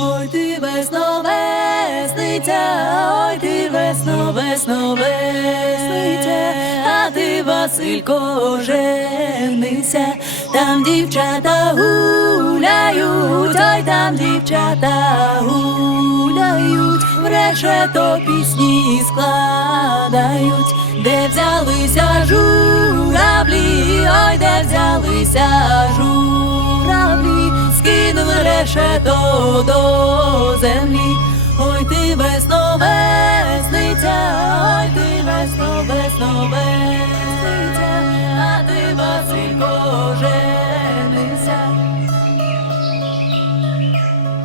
Ой, ти весно весниця, ой, ти весно, весно весниця, а ти, Василько, женися, там дівчата гуляють, ой, там дівчата гуляють, врешето пісні складають, де взялися журавлі, ой, де взялися журавлі, скинули решето до землі. Ой, ти весно весниця, ой, ти весно, весно весниця, а ти Василько женися.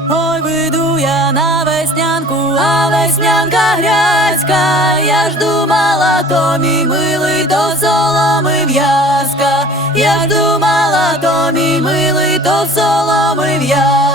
Ой, вийду я на веснянку, а веснянка грязька. Я ж думала, то мій милий, то соломи в'язка. Я ж думала, то мій милий, то соломи в'язка.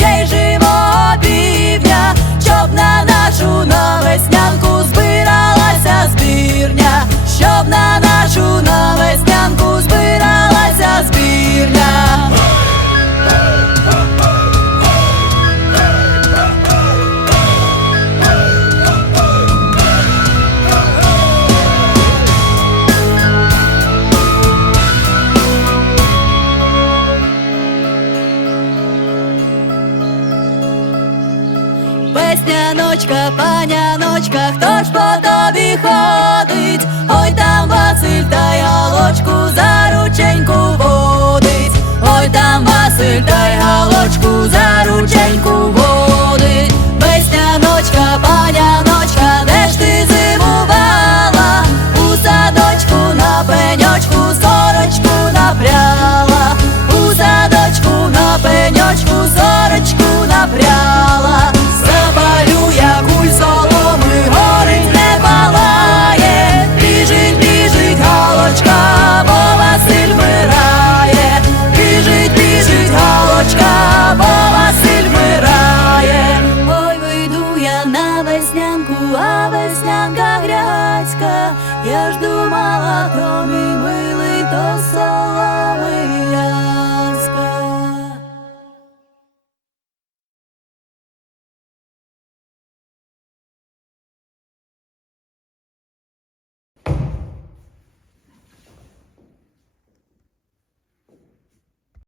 Ще живого півня, щоб на нашу Весняночка, паняночка, хто ж по тобі ходить? Ой, там Василь та й веснянка грядька, Я ж думала, то мій милий, то соломи